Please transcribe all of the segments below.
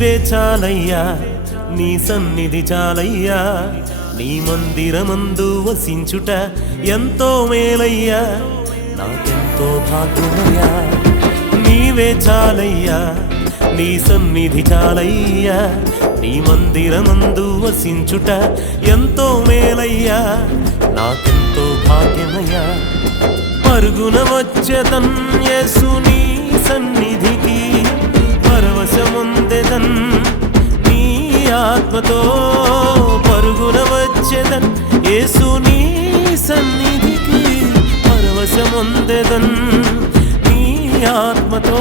నీవే చాలయ్యా, నీ సన్నిధి చాలయ్యా, నీ మందిరమందు వసించుట ఎంతో మేలయ్యా, నాకెంతో భాగ్యమయ్యా. నీవే చాలయ్యా, నీ సన్నిధి చాలయ్యా, నీ మందిరమందు వసించుట ఎంతో మేలయ్యా, నాకెంతో భాగ్యమయ్యా. పరుగున వచ్చేదన్ యేసు నీ సన్నిధికి, పరవశముందెదన్ నీ ఆత్మతో. పరుగున వచ్చేదన్ యేసు నీ సన్నిధికి, పరవశముందెదన్ నీ ఆత్మతో.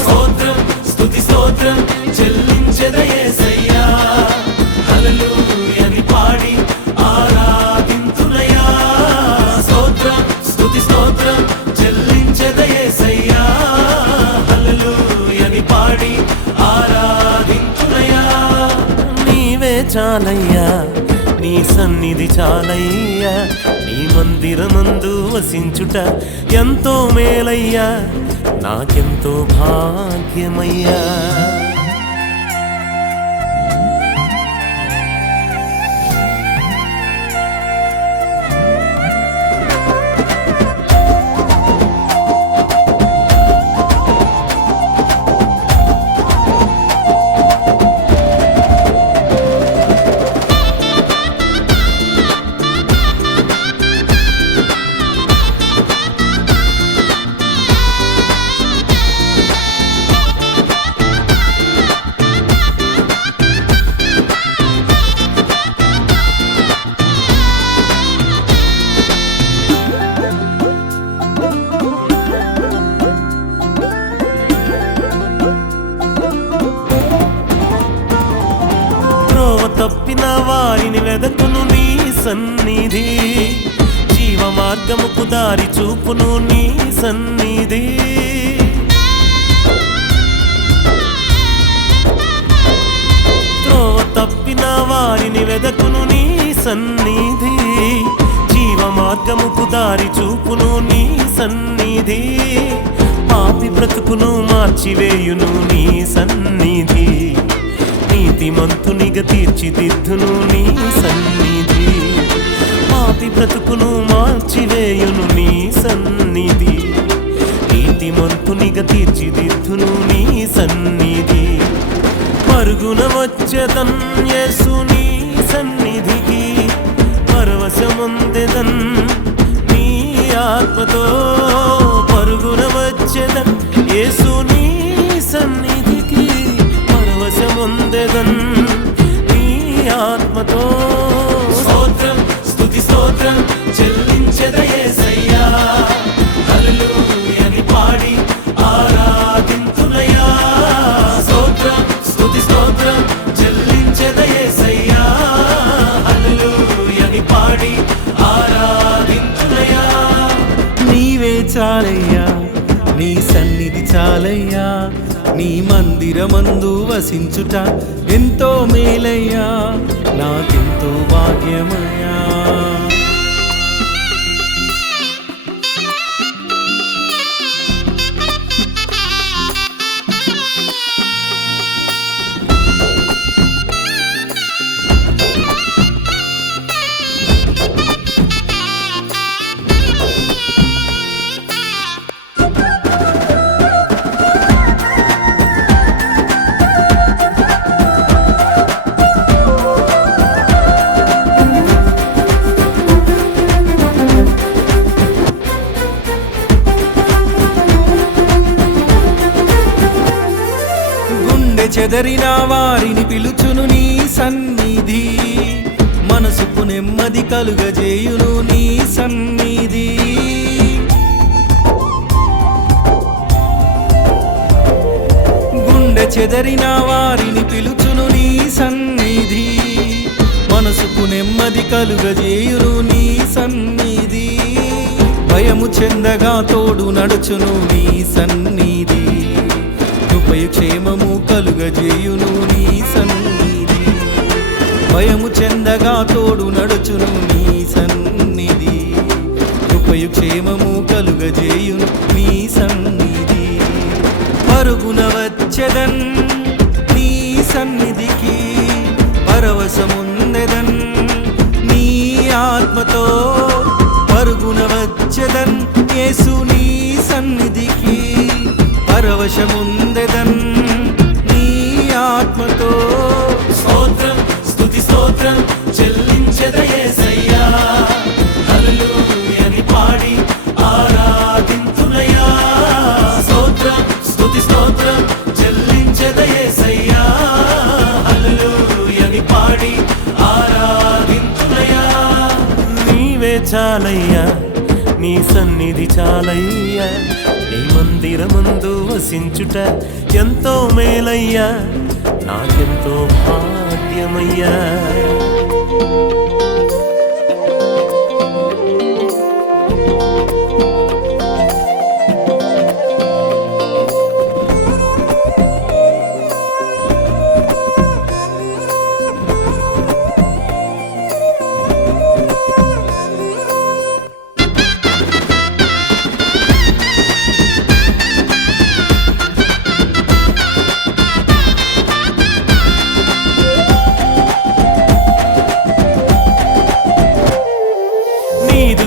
స్తోత్రం స్తుతి స్తోత్రం చెల్లించెద యేసయ్యా, హల్లెలూయని పాడి ఆరాధింతునయ్యా. స్తోత్రం స్తుతి స్తోత్రం చెల్లించెద యేసయ్యా, హల్లెలూయని పాడి ఆరాధింతునయ్యా. నీవే చాలయ్యా, నీ సన్నిధి చాలయ్యా, నీ మందిరమందు వసించుట ఎంతో మేలయ్యా, నాకెంతో భాగ్యమయ్యా. తప్పిన వారిని వెదకును నీ సన్నిధి, జీవ మార్గముకు దారి చూపును నీ సన్నిధి. త్రోవ తప్పిన వారిని వెదకును నీ సన్నిధి, జీవ మార్గముకు దారి చూపును నీ సన్నిధి. పాపి బ్రతుకును మార్చివేయును నీ సన్నిధి, నీతిమంతునిగా తీర్చిదిద్దును నీ సన్నిధి. పాపి బ్రతుకును మార్చివేయును నీ సన్నిధి, నీతిమంతునిగా తీర్చిదిద్దును నీ సన్నిధి. పరుగున వచ్చేదన్ యేసు నీ సన్నిధికి, పరవశముందెదన్ నీ ఆత్మతో. పరుగున వచ్చేదన్ యేసు నీ సన్నిధికి, పరవశముందెదన్ నీ ఆత్మతో. స్తోత్రం స్తుతి స్తోత్రం చెల్లించెద యేసయ్యా, హల్లెలూయని పాడి ఆరాధింతునయ్యా. స్తోత్రం స్తుతి స్తోత్రం చెల్లించెద యేసయ్యా, హల్లెలూయని పాడి ఆరాధింతునయ్యా. నీవే చాలయ్యా, నీ సన్నిధి చాలయ్యా, నీ మందిరమందు వసించుట ఎంతో మేలయ్యా, నాకెంతో భాగ్యమయ్యా. చెదరిన వారిని పిలుచును నీ సన్నిధి, మనసుకు నెమ్మది కలుగజేయును నీ సన్నిధి. గుండె చెదరిన వారిని పిలుచును నీ సన్నిధి, మనసుకు నెమ్మది కలుగజేయును నీ సన్నిధి. భయము చెందగా తోడు నడుచును నీ సన్నిధి, కృపయు క్షేమము కలుగజేయును నీ సన్నిధి. భయము చెందగా తోడు నడుచును నీ సన్నిధి, కృపయు క్షేమము కలుగజేయును నీ సన్నిధి. పరుగున వచ్చెదన్ నీ ఆత్మతో పరుగున వచ్చెదన్ యేసు నీ సన్నిధికి పరవశముందెదన్ నీ ఆత్మతో స్తోత్రం స్తుతి స్తోత్రం చెల్లించెద యేసయ్యా హల్లెలూయని పాడి ఆరాధింతునయ్యా స్తోత్రం స్తుతి స్తోత్రం చెల్లించెద యేసయ్యా హల్లెలూయని పాడి ఆరాధింతునయ్యా నీవే చాలయ్యా నీ సన్నిధి చాలయ్యా నీ మందిరమందు వసించుట ఎంతో మేలయ్యా నాకెంతో భాగ్యమయ్యా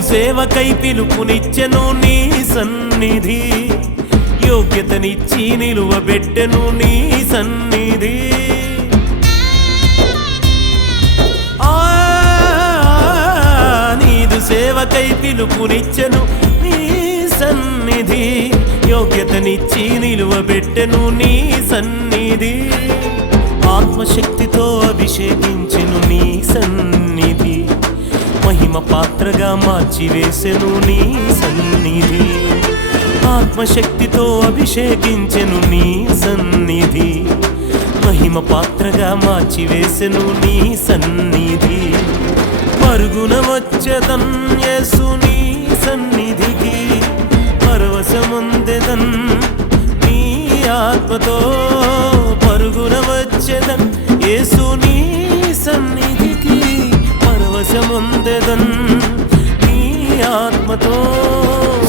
సేవకై పిలుపునిచ్చెను నీ సన్నిధి యోగ్యతనిచ్చి నిలువబెట్టెను నీ సన్నిధి నీదు సేవకై పిలుపునిచ్చెను నీ సన్నిధి యోగ్యతనిచ్చి నిలువబెట్టెను నీ సన్నిధి ఆత్మశక్తితో అభిషేకించెను నీ సన్నిధి మహిమ పాత్రగా మార్చివేసెను నీ సన్నిధి ఆత్మశక్తితో అభిషేకించెను నీ సన్నిధి మహిమ పాత్రగా మార్చివేసెను నీ సన్నిధి పరుగున వచ్చెదన్ యేసు నీ సన్నిధికి పరవశముందెదన్ నీ ఆత్మతో పరుగున వచ్చెదన్ యేసు నీ సన్నిధికి పరవశముందెదన్ నీ ఆత్మతో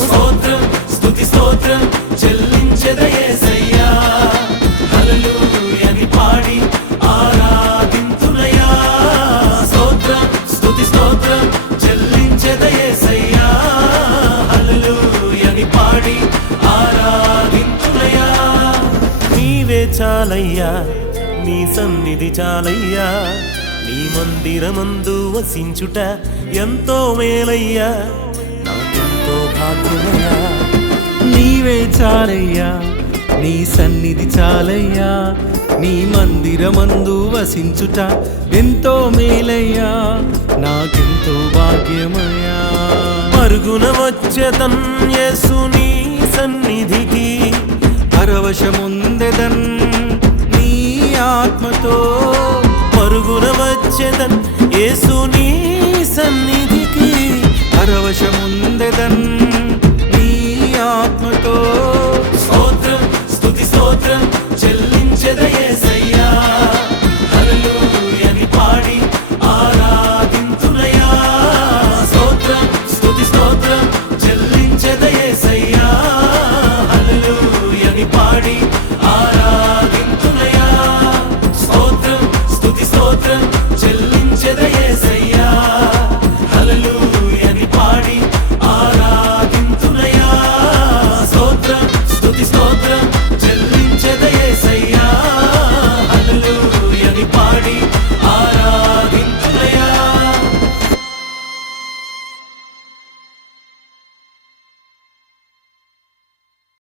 స్తోత్రం స్తుతి స్తోత్రం చెల్లించెద యేసయ్యా హల్లెలూయని పాడి ఆరాధింతునయ్యా స్తోత్రం స్తుతి స్తోత్రం చెల్లించెద యేసయ్యా హల్లెలూయని పాడి ఆరాధింతునయ్యా నీవే చాలయ్యా నీ సన్నిధి చాలయ్యా నీ మందిరమందు వసించుట ఎంతో మేలయ్యా నాకెంతో భాగ్యమయ్యా నీవే చాలయ్యా నీ సన్నిధి చాలయ్యా నీ మందిరమందు వసించుట ఎంతో మేలయ్యా నాకెంతో భాగ్యమయ్యా పరుగున వచ్చెదన్ యేసు నీ సన్నిధికి పరవశముందెదన్ నీ ఆత్మతో పరుగున వచ్చెదన్ యేసు నీ సన్నిధికి పరవశముందెదన్